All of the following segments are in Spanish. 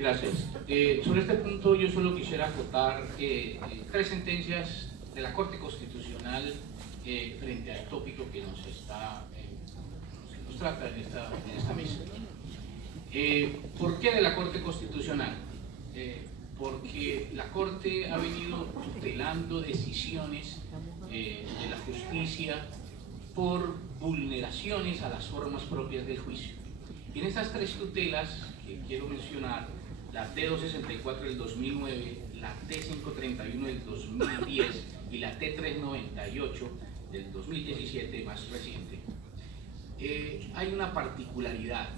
Gracias. Sobre este punto yo solo quisiera acotar tres sentencias de la Corte Constitucional frente al tópico que nos trata en esta mesa. ¿Por qué de la Corte Constitucional? Porque la Corte ha venido tutelando decisiones de la justicia por vulneraciones a las formas propias del juicio. Y en estas tres tutelas que quiero mencionar, la T264 del 2009, la T531 del 2010 y la T398 del 2017, más reciente, hay una particularidad,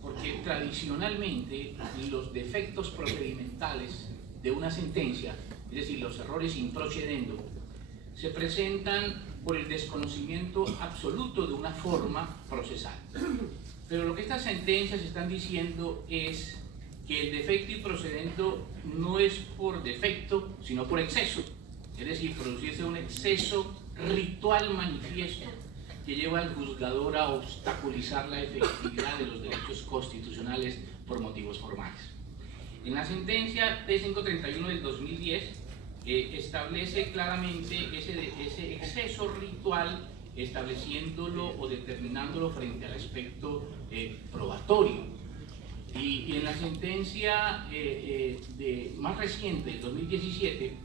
porque tradicionalmente los defectos procedimentales de una sentencia, es decir, los errores in procedendo, se presentan por el desconocimiento absoluto de una forma procesal. Pero lo que estas sentencias están diciendo es que el defecto in procedendo no es por defecto, sino por exceso. Es decir, producirse un exceso ritual manifiesto que lleva al juzgador a obstaculizar la efectividad de los derechos constitucionales por motivos formales. En la sentencia T531 del 2010 establece claramente ese exceso ritual, estableciéndolo o determinándolo frente al aspecto probatorio. Y en la sentencia más reciente, del 2017,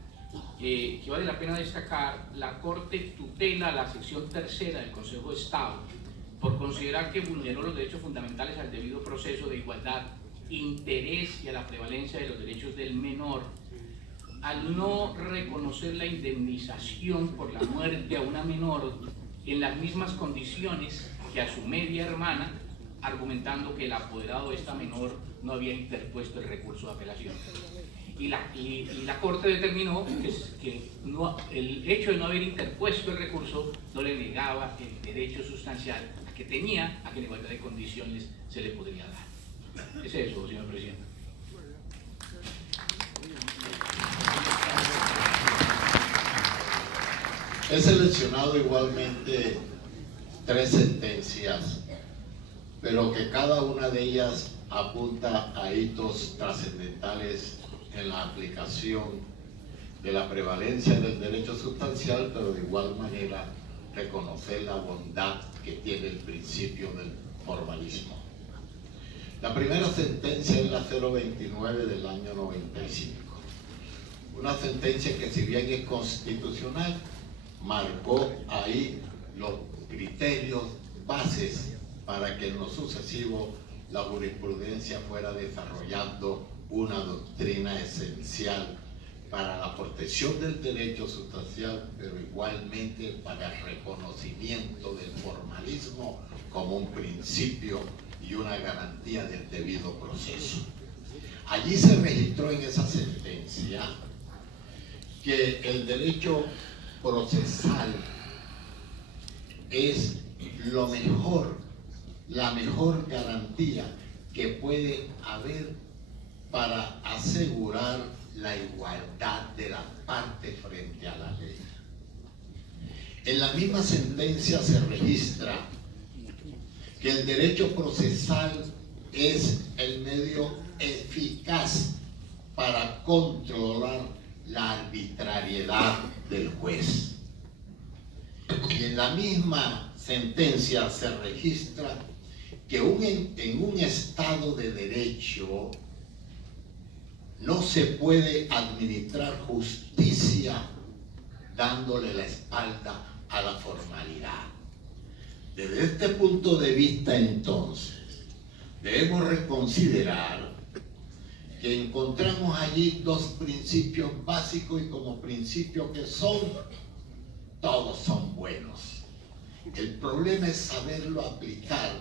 que vale la pena destacar, la Corte tutela la sección tercera del Consejo de Estado por considerar que vulneró los derechos fundamentales al debido proceso de igualdad, interés y a la prevalencia de los derechos del menor, al no reconocer la indemnización por la muerte a una menor en las mismas condiciones que a su media hermana, argumentando que el apoderado de esta menor no había interpuesto el recurso de apelación. Y la Corte determinó que el hecho de no haber interpuesto el recurso no le negaba el derecho sustancial que tenía a que en igualdad de condiciones se le podría dar. Es eso, señor presidente. He seleccionado igualmente tres sentencias, pero que cada una de ellas apunta a hitos trascendentales en la aplicación de la prevalencia del derecho sustancial, pero de igual manera reconocer la bondad que tiene el principio del formalismo. La primera sentencia es la 029 del año 95. Una sentencia que, si bien es constitucional, marcó ahí los criterios, bases para que en lo sucesivo la jurisprudencia fuera desarrollando una doctrina esencial para la protección del derecho sustancial, pero igualmente para el reconocimiento del formalismo como un principio y una garantía del debido proceso. Allí se registró en esa sentencia que el derecho procesal es lo mejor, la mejor garantía que puede haber para asegurar la igualdad de las partes frente a la ley. En la misma sentencia se registra que el derecho procesal es el medio eficaz para controlar la arbitrariedad del juez. Y en la misma sentencia se registra que en un Estado de derecho no se puede administrar justicia dándole la espalda a la formalidad. Desde este punto de vista, entonces, debemos reconsiderar que encontramos allí dos principios básicos, y como principios que todos son buenos. El problema es saberlo aplicar,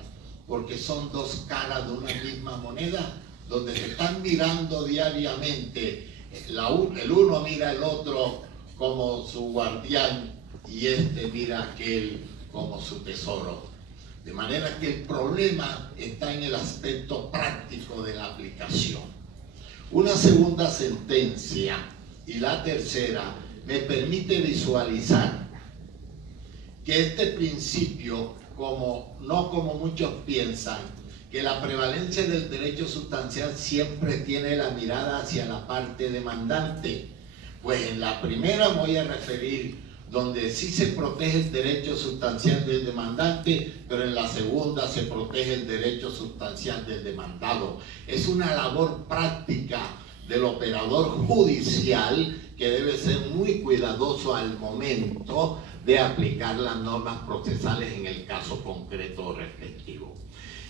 porque son dos caras de una misma moneda, donde se están mirando diariamente. El uno mira al otro como su guardián y este mira a aquel como su tesoro. De manera que el problema está en el aspecto práctico de la aplicación. Una segunda sentencia y la tercera me permite visualizar que este principio, no como muchos piensan, que la prevalencia del derecho sustancial siempre tiene la mirada hacia la parte demandante. Pues en la primera voy a referir donde sí se protege el derecho sustancial del demandante, pero en la segunda se protege el derecho sustancial del demandado. Es una labor práctica del operador judicial que debe ser muy cuidadoso al momento de aplicar las normas procesales en el caso concreto respectivo.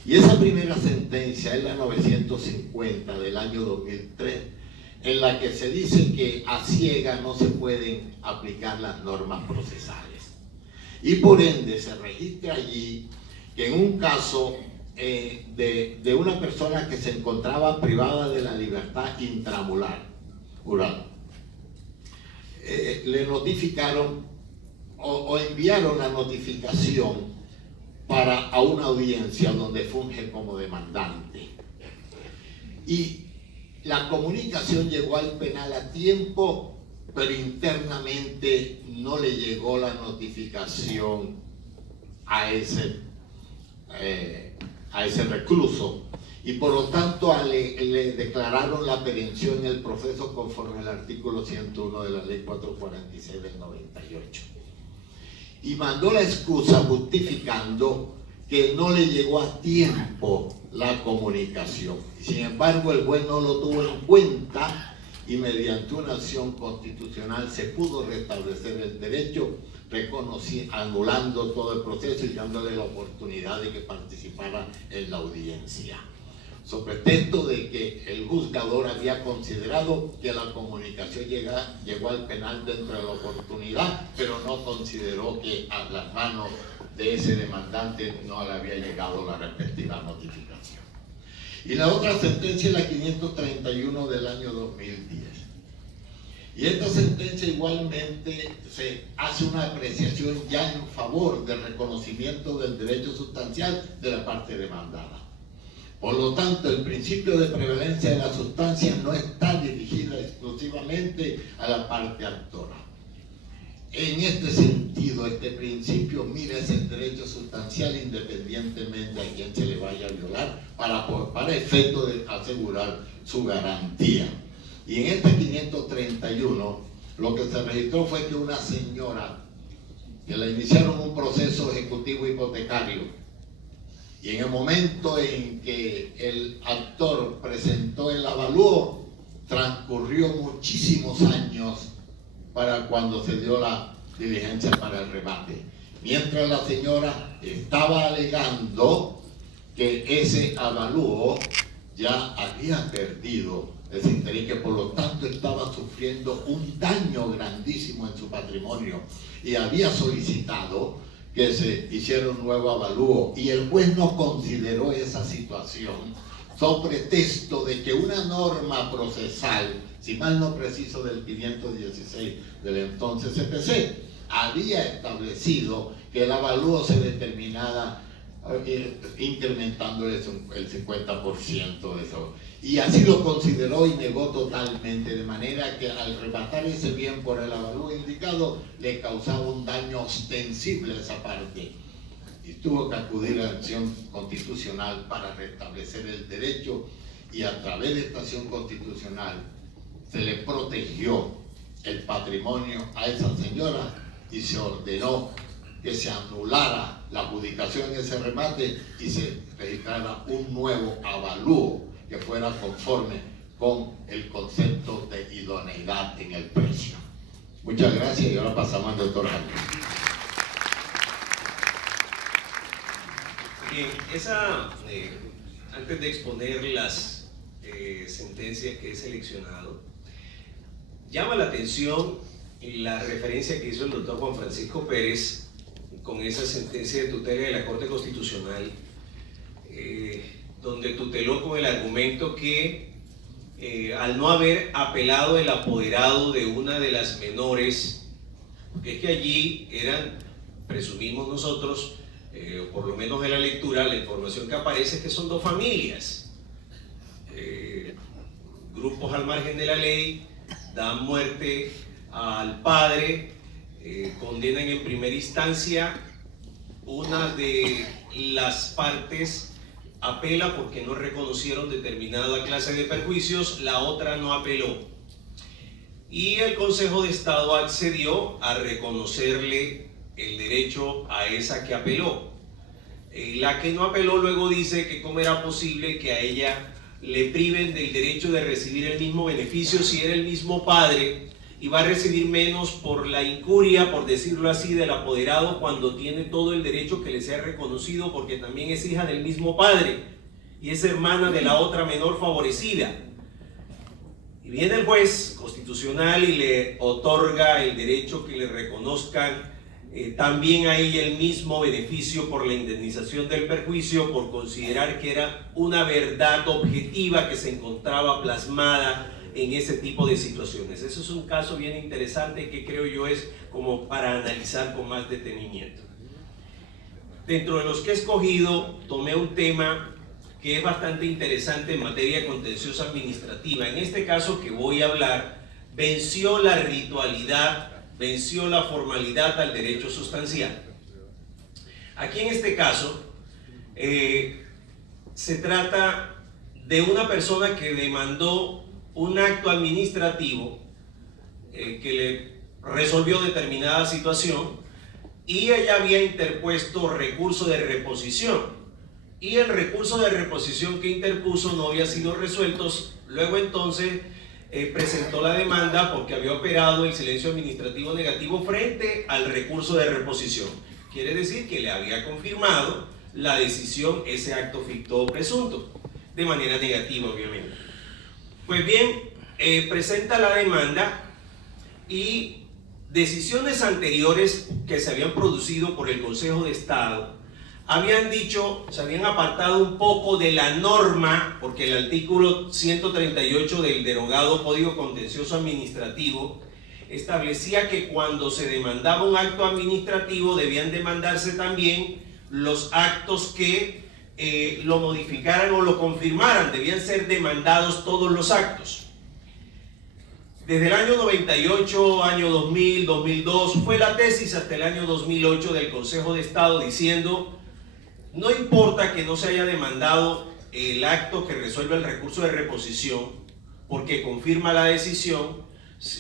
Y esa primera sentencia es la 950 del año 2003, en la que se dice que a ciega no se pueden aplicar las normas procesales. Y por ende se registra allí que en un caso de una persona que se encontraba privada de la libertad intramural, le notificaron o enviaron la notificación a una audiencia donde funge como demandante. Y la comunicación llegó al penal a tiempo, pero internamente no le llegó la notificación a ese recluso. Y por lo tanto le declararon la perención en el proceso conforme al artículo 101 de la ley 446 del 98. Y mandó la excusa justificando que no le llegó a tiempo la comunicación. Sin embargo, el juez no lo tuvo en cuenta y mediante una acción constitucional se pudo restablecer el derecho, anulando todo el proceso y dándole la oportunidad de que participara en la audiencia, sobre pretexto de que el juzgador había considerado que la comunicación llegó al penal dentro de la oportunidad, pero no consideró que a las manos de ese demandante no le había llegado la respectiva notificación. Y la otra sentencia es la 531 del año 2010. Y esta sentencia igualmente se hace una apreciación ya en favor del reconocimiento del derecho sustancial de la parte demandada. Por lo tanto, el principio de prevalencia de la sustancia no está dirigido exclusivamente a la parte actora. En este sentido, este principio mira ese derecho sustancial independientemente a quien se le vaya a violar para efecto de asegurar su garantía. Y en este 531, lo que se registró fue que una señora que le iniciaron un proceso ejecutivo hipotecario, y en el momento en que el actor presentó el avalúo, transcurrió muchísimos años para cuando se dio la diligencia para el remate. Mientras la señora estaba alegando que ese avalúo ya había perdido ese interés, que por lo tanto estaba sufriendo un daño grandísimo en su patrimonio y había solicitado que se hiciera un nuevo avalúo, y el juez no consideró esa situación sobre pretexto de que una norma procesal, si mal no preciso del 516 del entonces CPC, había establecido que el avalúo se determinara incrementando el 50% de eso. Y así lo consideró y negó totalmente, de manera que al rematar ese bien por el avalúo indicado, le causaba un daño ostensible a esa parte. Y tuvo que acudir a la acción constitucional para restablecer el derecho, y a través de esta acción constitucional se le protegió el patrimonio a esa señora y se ordenó que se anulara la adjudicación en ese remate y se registrara un nuevo avalúo que fuera conforme con el concepto de idoneidad en el precio. Muchas gracias, y ahora pasamos al doctor Jaime. Bien, antes de exponer las sentencias que he seleccionado, llama la atención la referencia que hizo el doctor Juan Francisco Pérez con esa sentencia de tutela de la Corte Constitucional, donde tuteló con el argumento que al no haber apelado el apoderado de una de las menores, porque es que allí eran, presumimos nosotros, o por lo menos en la lectura, la información que aparece es que son dos familias, grupos al margen de la ley, dan muerte al padre, condenan en primera instancia una de las partes apela porque no reconocieron determinada clase de perjuicios, la otra no apeló. Y el Consejo de Estado accedió a reconocerle el derecho a esa que apeló. La que no apeló luego dice que cómo era posible que a ella le priven del derecho de recibir el mismo beneficio si era el mismo padre y va a recibir menos por la incuria, por decirlo así, del apoderado cuando tiene todo el derecho que le sea reconocido porque también es hija del mismo padre y es hermana de la otra menor favorecida. Y viene el juez constitucional y le otorga el derecho que le reconozcan también a ella el mismo beneficio por la indemnización del perjuicio por considerar que era una verdad objetiva que se encontraba plasmada en ese tipo de situaciones. Eso es un caso bien interesante que creo yo es como para analizar con más detenimiento. Dentro de los que he escogido, tomé un tema que es bastante interesante en materia contenciosa administrativa. En este caso que voy a hablar, venció la ritualidad, venció la formalidad al derecho sustancial. Aquí en este caso se trata de una persona que demandó un acto administrativo que le resolvió determinada situación y ella había interpuesto recurso de reposición y el recurso de reposición que interpuso no había sido resuelto. Luego entonces presentó la demanda porque había operado el silencio administrativo negativo frente al recurso de reposición. Quiere decir que le había confirmado la decisión ese acto ficto o presunto, de manera negativa obviamente. Pues bien, presenta la demanda y decisiones anteriores que se habían producido por el Consejo de Estado habían dicho, se habían apartado un poco de la norma, porque el artículo 138 del derogado Código Contencioso Administrativo establecía que cuando se demandaba un acto administrativo debían demandarse también los actos que lo modificaran o lo confirmaran, debían ser demandados todos los actos. Desde el año 98, año 2000, 2002, fue la tesis hasta el año 2008 del Consejo de Estado diciendo: no importa que no se haya demandado el acto que resuelve el recurso de reposición, porque confirma la decisión,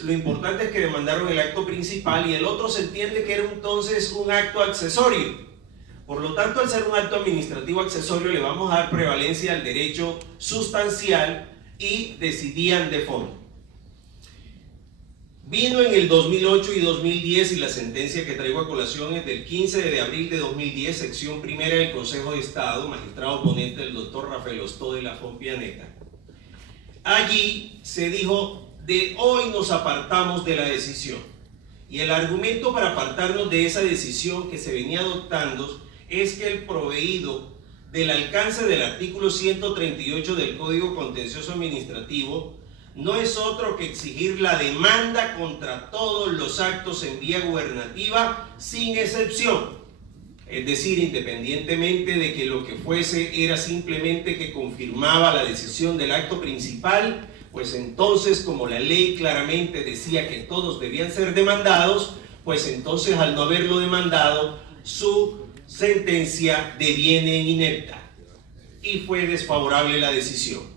lo importante es que demandaron el acto principal y el otro se entiende que era entonces un acto accesorio. Por lo tanto, al ser un acto administrativo accesorio, le vamos a dar prevalencia al derecho sustancial y decidían de fondo. Vino en el 2008 y 2010 y la sentencia que traigo a colación es del 15 de abril de 2010, sección primera del Consejo de Estado, magistrado ponente el doctor Rafael Ostó de la Fompianeta. Allí se dijo: de hoy nos apartamos de la decisión. Y el argumento para apartarnos de esa decisión que se venía adoptando es que el proveído del alcance del artículo 138 del Código Contencioso Administrativo no es otro que exigir la demanda contra todos los actos en vía gubernativa sin excepción. Es decir, independientemente de que lo que fuese era simplemente que confirmaba la decisión del acto principal, pues entonces, como la ley claramente decía que todos debían ser demandados, pues entonces al no haberlo demandado, su sentencia deviene inepta y fue desfavorable la decisión.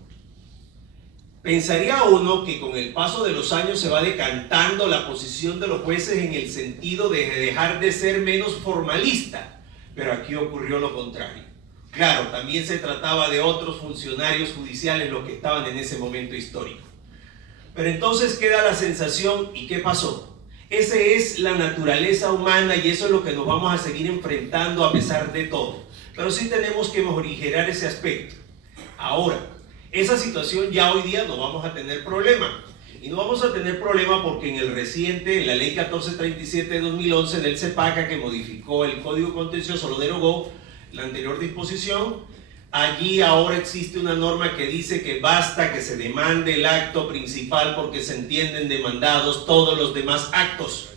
Pensaría uno que con el paso de los años se va decantando la posición de los jueces en el sentido de dejar de ser menos formalista, pero aquí ocurrió lo contrario. Claro, también se trataba de otros funcionarios judiciales los que estaban en ese momento histórico. Pero entonces queda la sensación, ¿y qué pasó? Esa es la naturaleza humana y eso es lo que nos vamos a seguir enfrentando a pesar de todo. Pero sí tenemos que morigerar ese aspecto. Ahora, esa situación ya hoy día no vamos a tener problema. Y no vamos a tener problema porque en el reciente, en la ley 1437 de 2011 del CEPACA, que modificó el Código Contencioso, lo derogó, la anterior disposición, allí ahora existe una norma que dice que basta que se demande el acto principal porque se entienden demandados todos los demás actos.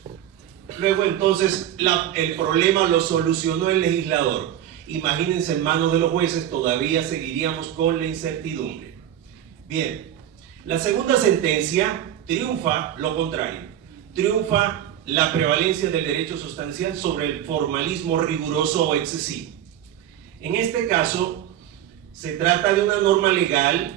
Luego entonces el problema lo solucionó el legislador. Imagínense, en manos de los jueces todavía seguiríamos con la incertidumbre. Bien, la segunda sentencia triunfa lo contrario. Triunfa la prevalencia del derecho sustancial sobre el formalismo riguroso o excesivo. En este caso, Se trata de una norma legal,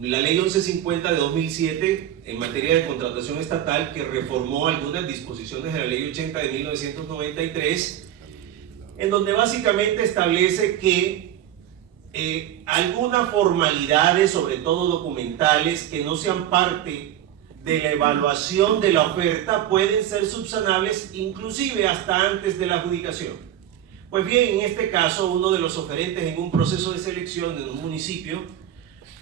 la ley 1150 de 2007 en materia de contratación estatal, que reformó algunas disposiciones de la ley 80 de 1993, en donde básicamente establece que algunas formalidades, sobre todo documentales, que no sean parte de la evaluación de la oferta, pueden ser subsanables inclusive hasta antes de la adjudicación. Pues bien, en este caso, uno de los oferentes en un proceso de selección en un municipio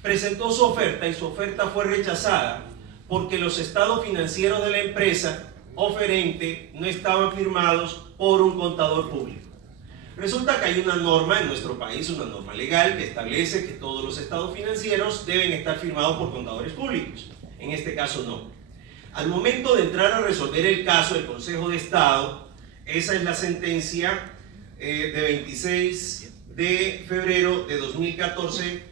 presentó su oferta y su oferta fue rechazada porque los estados financieros de la empresa oferente no estaban firmados por un contador público. Resulta que hay una norma en nuestro país, una norma legal, que establece que todos los estados financieros deben estar firmados por contadores públicos. En este caso no. Al momento de entrar a resolver el caso del Consejo de Estado, esa es la sentencia de 26 de febrero de 2014,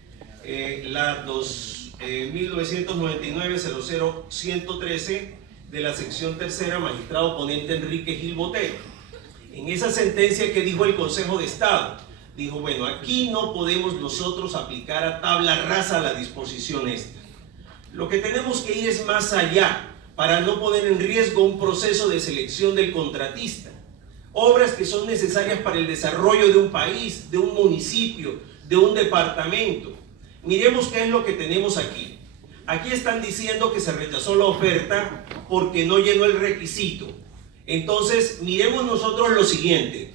la 1999-00-113 de la sección tercera, magistrado ponente Enrique Gil Botero. En esa sentencia, que dijo el Consejo de Estado, dijo, bueno, aquí no podemos nosotros aplicar a tabla rasa la disposición esta. Lo que tenemos que ir es más allá, para no poner en riesgo un proceso de selección del contratista. Obras que son necesarias para el desarrollo de un país, de un municipio, de un departamento. Miremos qué es lo que tenemos aquí. Aquí están diciendo que se rechazó la oferta porque no llenó el requisito. Entonces, miremos nosotros lo siguiente.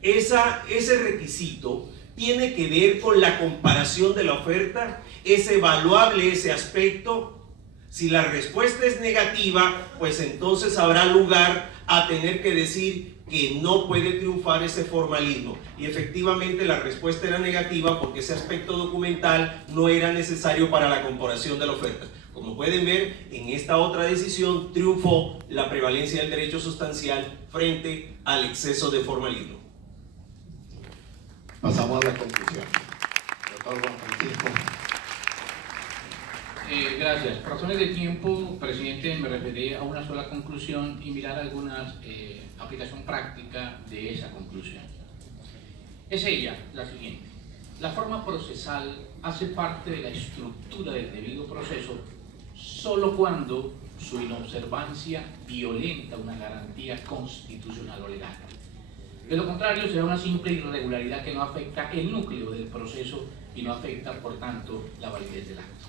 Ese requisito tiene que ver con la comparación de la oferta. ¿Es evaluable ese aspecto? Si la respuesta es negativa, pues entonces habrá lugar a tener que decir que no puede triunfar ese formalismo. Y efectivamente la respuesta era negativa porque ese aspecto documental no era necesario para la comparación de la oferta. Como pueden ver, en esta otra decisión triunfó la prevalencia del derecho sustancial frente al exceso de formalismo. Pasamos a la conclusión. Doctor Juan Francisco. Gracias. Por razones de tiempo, presidente, me referiré a una sola conclusión y mirar algunas aplicación práctica de esa conclusión. Es ella la siguiente. La forma procesal hace parte de la estructura del debido proceso solo cuando su inobservancia violenta una garantía constitucional o legal. De lo contrario, será una simple irregularidad que no afecta el núcleo del proceso y no afecta, por tanto, la validez del acto.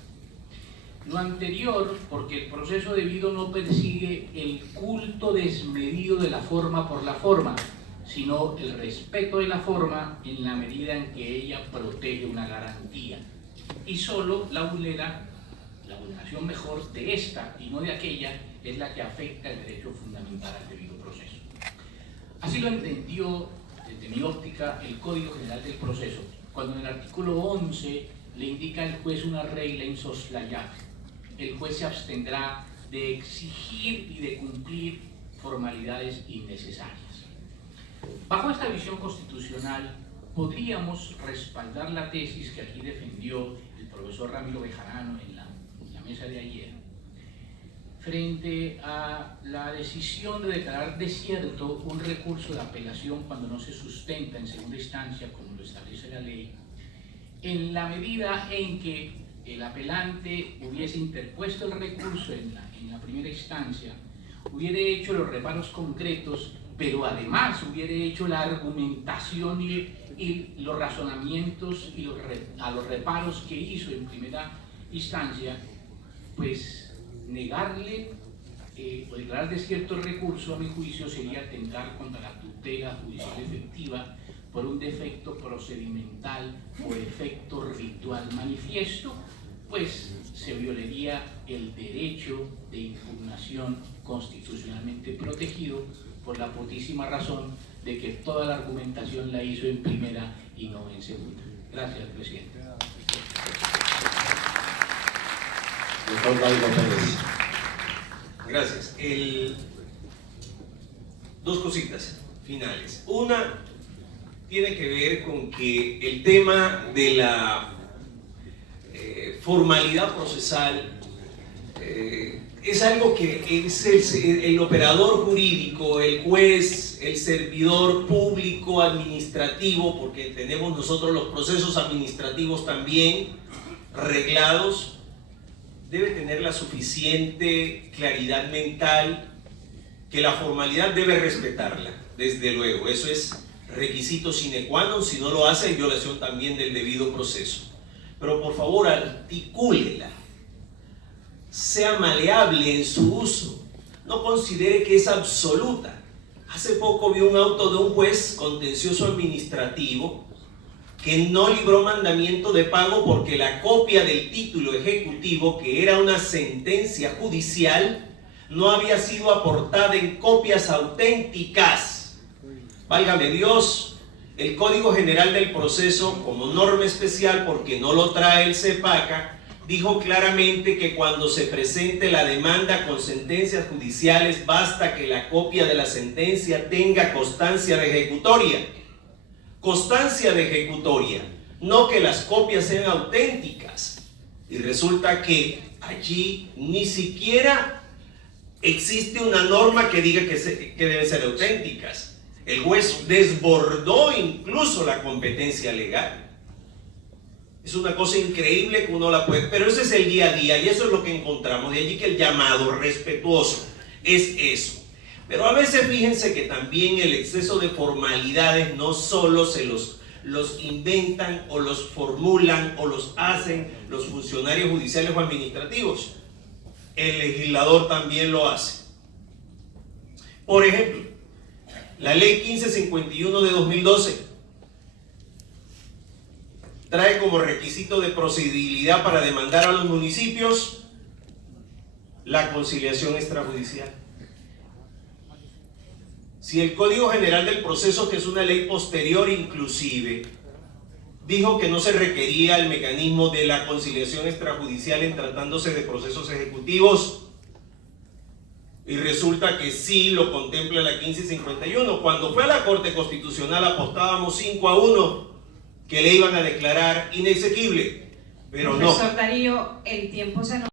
Lo anterior, porque el proceso debido no persigue el culto desmedido de la forma por la forma, sino el respeto de la forma en la medida en que ella protege una garantía. Y solo la vulneración mejor de esta y no de aquella es la que afecta el derecho fundamental al debido proceso. Así lo entendió, desde mi óptica, el Código General del Proceso, cuando en el artículo 11 le indica al juez una regla insoslayable. El juez se abstendrá de exigir y de cumplir formalidades innecesarias. Bajo esta visión constitucional, podríamos respaldar la tesis que aquí defendió el profesor Ramiro Bejarano en la mesa de ayer, frente a la decisión de declarar desierto un recurso de apelación cuando no se sustenta en segunda instancia, como lo establece la ley, en la medida en que el apelante hubiese interpuesto el recurso en la primera instancia, hubiera hecho los reparos concretos, pero además hubiera hecho la argumentación y los razonamientos y a los reparos que hizo en primera instancia, pues negarle o declarar desierto el recurso, a mi juicio, sería atentar contra la tutela judicial efectiva por un defecto procedimental o efecto ritual manifiesto, pues se violaría el derecho de impugnación constitucionalmente protegido por la putísima razón de que toda la argumentación la hizo en primera y no en segunda. Gracias, presidente. Doctor Dairo Pérez. Gracias. Dos cositas finales. Una tiene que ver con que el tema de la formalidad procesal es algo que es el operador jurídico, el juez, el servidor público administrativo, porque tenemos nosotros los procesos administrativos también reglados, debe tener la suficiente claridad mental que la formalidad debe respetarla, desde luego. Eso es requisito sine qua non. Si no lo hace, hay violación también del debido proceso. Pero por favor, articúlela, sea maleable en su uso, no considere que es absoluta. Hace poco vi un auto de un juez contencioso administrativo que no libró mandamiento de pago porque la copia del título ejecutivo, que era una sentencia judicial, no había sido aportada en copias auténticas. Válgame Dios, el Código General del Proceso, como norma especial porque no lo trae el CEPACA, dijo claramente que cuando se presente la demanda con sentencias judiciales basta que la copia de la sentencia tenga constancia de ejecutoria. Constancia de ejecutoria, no que las copias sean auténticas. Y resulta que allí ni siquiera existe una norma que diga que deben ser auténticas. El juez desbordó incluso la competencia legal. Es una cosa increíble que uno la puede... Pero ese es el día a día y eso es lo que encontramos. De allí que el llamado respetuoso es eso. Pero a veces fíjense que también el exceso de formalidades no solo se los inventan o los formulan o los hacen los funcionarios judiciales o administrativos. El legislador también lo hace. Por ejemplo, la ley 1551 de 2012 trae como requisito de procedibilidad para demandar a los municipios la conciliación extrajudicial. Si el Código General del Proceso, que es una ley posterior inclusive, dijo que no se requería el mecanismo de la conciliación extrajudicial en tratándose de procesos ejecutivos, y resulta que sí lo contempla la 1551. Cuando fue a la Corte Constitucional apostábamos 5-1 que le iban a declarar inexequible, pero no. Profesor Darío, el tiempo se nos